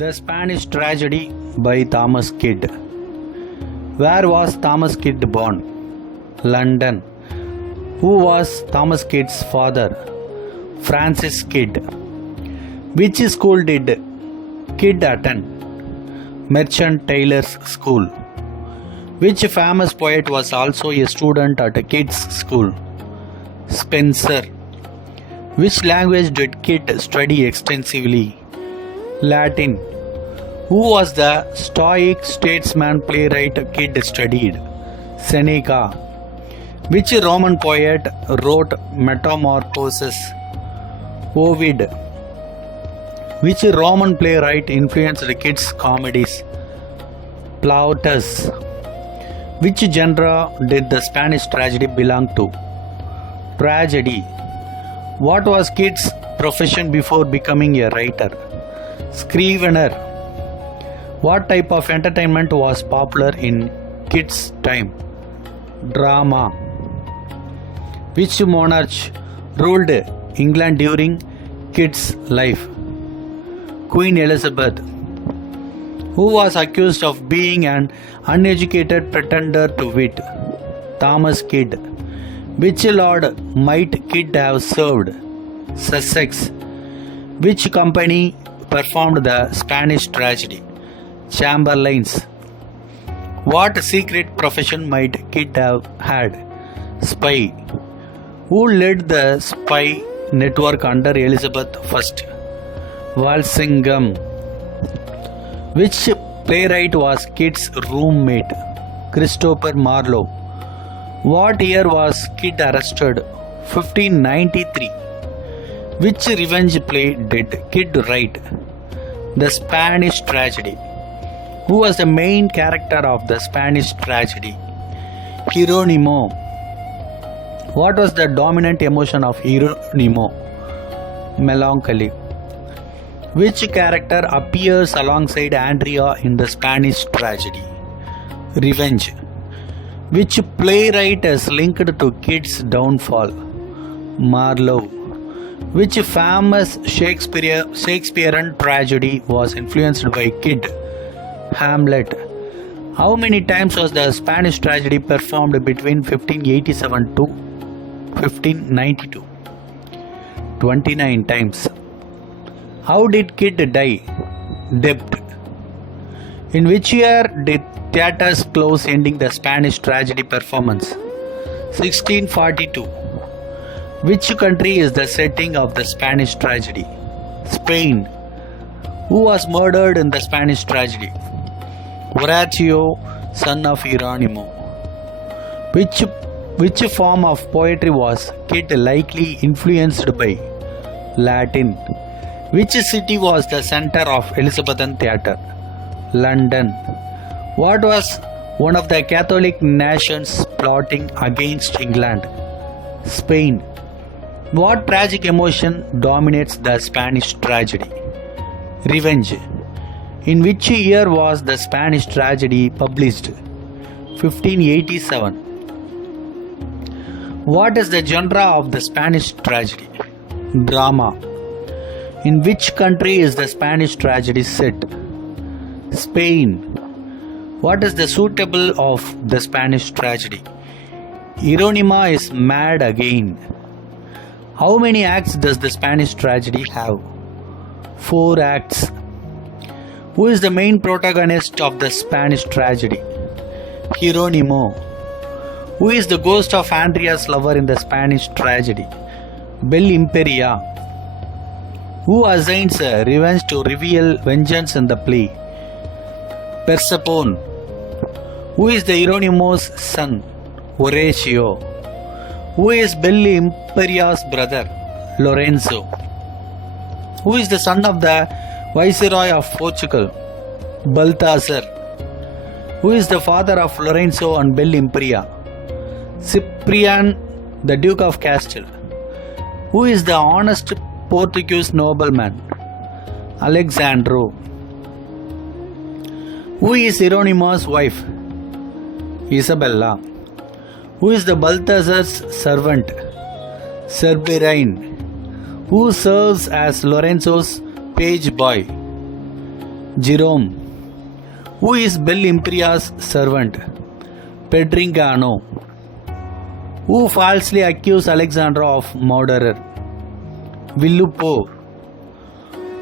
The Spanish Tragedy by Thomas Kidd. Where was Thomas Kidd born? London. Who was Thomas Kidd's father? Francis Kidd. Which school did Kidd attend? Merchant Taylor's School. Which famous poet was also a student at Kidd's school? Spenser. Which language did Kidd study extensively? Latin. Who was the Stoic statesman playwright Kidd studied? Seneca. Which Roman poet wrote Metamorphoses? Ovid. Which Roman playwright influenced Kidd's comedies? Plautus. Which genre did the Spanish tragedy belong to? Tragedy. What was Kidd's profession before becoming a writer? Scrivener. What type of entertainment was popular in Kidd's time? Drama. Which monarch ruled England during Kidd's life? Queen Elizabeth. Who was accused of being an uneducated pretender to wit? Thomas Kidd. Which lord might Kidd have served? Sussex. Which company performed the Spanish tragedy? Chamberlains. What secret profession might Kidd have had? Spy. Who led the spy network under Elizabeth I? Walsingham. Which playwright was Kidd's roommate? Christopher Marlowe. What year was Kidd arrested? 1593. Which revenge play did Kidd write? The Spanish Tragedy. Who was the main character of the Spanish tragedy? Hieronimo. What was the dominant emotion of Hieronimo? Melancholy. Which character appears alongside Andrea in the Spanish tragedy? Revenge. Which playwright is linked to Kidd's downfall? Marlowe. Which famous Shakespearean tragedy was influenced by Kidd? Hamlet. How many times was the Spanish tragedy performed between 1587 to 1592? 29 times. How did Kidd die? Debt. In which year did theatres close ending the Spanish tragedy performance? 1642. Which country is the setting of the Spanish tragedy? Spain. Who was murdered in the Spanish tragedy? Horatio, son of Hieronimo. Which form of poetry was Kidd likely influenced by? Latin. Which city was the center of Elizabethan theatre? London. What was one of the Catholic nations plotting against England? Spain. What tragic emotion dominates the Spanish tragedy? Revenge. In which year was the Spanish tragedy published? 1587. What is the genre of the Spanish tragedy? Drama. In which country is the Spanish tragedy set? Spain. What is the suitable of the Spanish tragedy? Hieronima is mad again. How many acts does the Spanish tragedy have? 4 acts. Who is the main protagonist of the Spanish tragedy? Hieronimo. Who is the ghost of Andrea's lover in the Spanish tragedy? Bel Imperia. Who assigns revenge to reveal vengeance in the play? Persephone. Who is the Hieronimo's son? Horatio. Who is Bel Imperia's brother? Lorenzo. Who is the son of the Viceroy of Portugal? Balthazar. Who is the father of Lorenzo and Bel Imperia? Cyprian, the Duke of Castile. Who is the honest Portuguese nobleman? Alexandro. Who is Hieronimo's wife? Isabella. Who is the Balthazar's servant? Cerberine. Who serves as Lorenzo's page boy? Jerome. Who is Bel Imperia's servant? Pedringano. Who falsely accused Alexandra of murder? Villupo.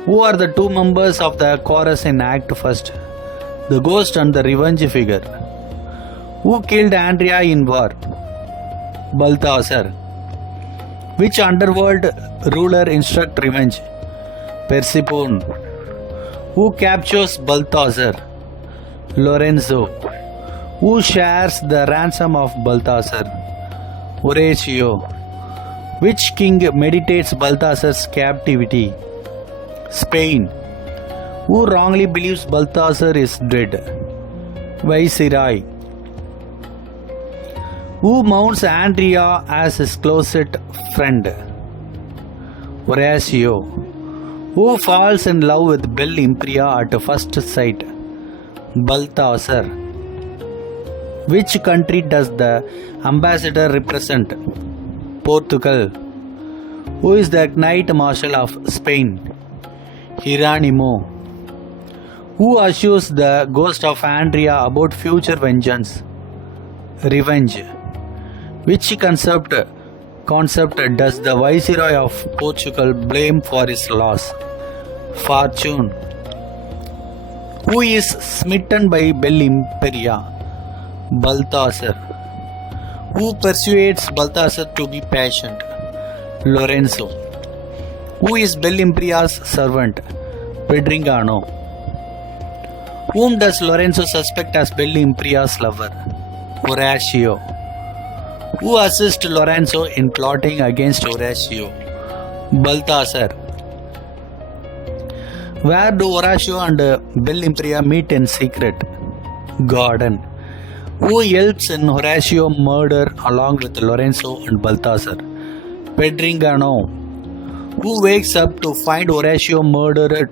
Who are the two members of the chorus in Act First? The ghost and the revenge figure. Who killed Andrea in war? Balthazar. Which underworld ruler instruct revenge? Persephone. Who captures Balthazar? Lorenzo. Who shares the ransom of Balthazar? Horatio. Which king meditates Balthazar's captivity? Spain. Who wrongly believes Balthazar is dead? Viceroy. Who mounts Andrea as his closet friend? Horatio. Who falls in love with Bel Imperia at first sight? Balthazar. Which country does the ambassador represent? Portugal. Who is the Knight Marshal of Spain? Hieronymo. Who assures the ghost of Andrea about future vengeance? Revenge. Which concept does the Viceroy of Portugal blame for his loss? Fortune. Who is smitten by Bel Imperia? Balthazar. Who persuades Balthazar to be patient? Lorenzo. Who is Bel Imperia's servant? Pedringano. Whom does Lorenzo suspect as Bel Imperia's lover? Horatio. Who assists Lorenzo in plotting against Horatio? Balthazar. Where do Horatio and Bel Imperia meet in secret? Garden. Who helps in Horatio murder along with Lorenzo and Balthazar? Pedringano. Who wakes up to find Horatio murdered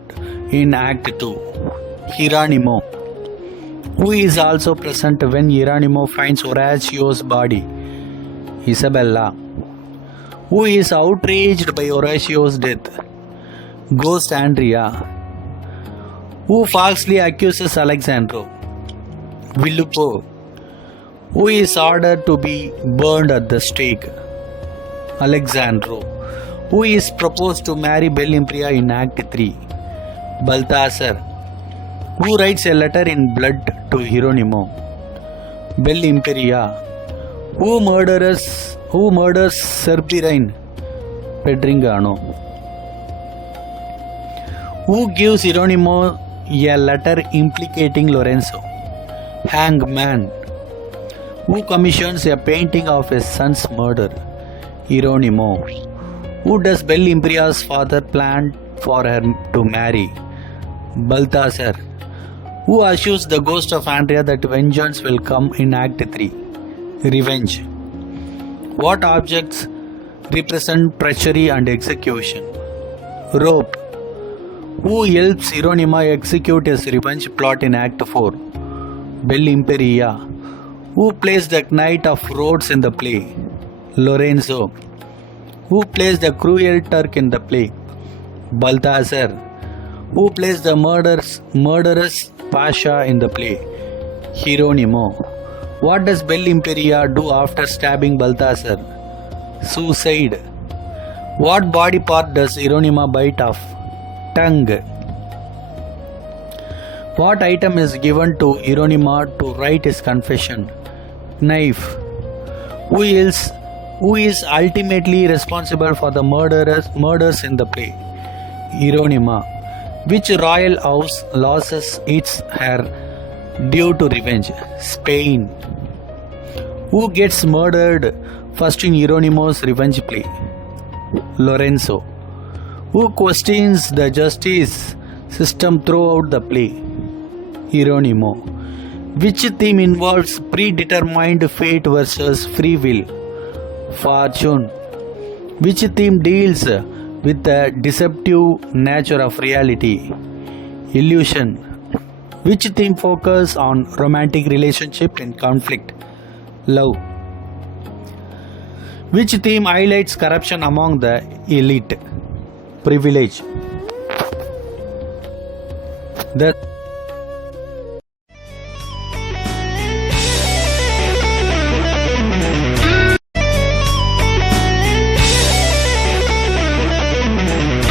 in Act 2? Hieronymo. Who is also present when Hieronymo finds Horatio's body? Isabella. Who is outraged by Horatio's death? Ghost Andrea. Who falsely accuses Alexandro? Villupo. Who is ordered to be burned at the stake? Alexandro. Who is proposed to marry Bel Imperia in Act 3? Balthazar. Who writes a letter in blood to Hieronymo? Bel Imperia. Who murders Cerbirine? Pedringano. Who gives Hieronymo a letter implicating Lorenzo? Hangman. Who commissions a painting of his son's murder? Hieronymo. Who does Bel Imperia's father plan for her to marry? Balthazar. Who assures the ghost of Andrea that vengeance will come in Act 3? Revenge. What objects represent treachery and execution? Rope. Who helps Hieronymo execute his revenge plot in Act 4? Bel Imperia. Who plays the Knight of Rhodes in the play? Lorenzo. Who plays the cruel Turk in the play? Balthazar. Who plays the murderous Pasha in the play? Hieronymo. What does Bel Imperia do after stabbing Balthazar? Suicide. What body part does Hieronymo bite off? Tongue. What item is given to Hieronymo to write his confession? Knife. Who is ultimately responsible for the murders in the play? Hieronymo. Which royal house loses its heir due to revenge? Spain. Who gets murdered first in Hieronymo's revenge play? Lorenzo. Who questions the justice system throughout the play? Hieronymo. Which theme involves predetermined fate versus free will? Fortune. Which theme deals with the deceptive nature of reality? Illusion. Which theme focuses on romantic relationship in conflict? Love. Which theme highlights corruption among the elite? Privilege. The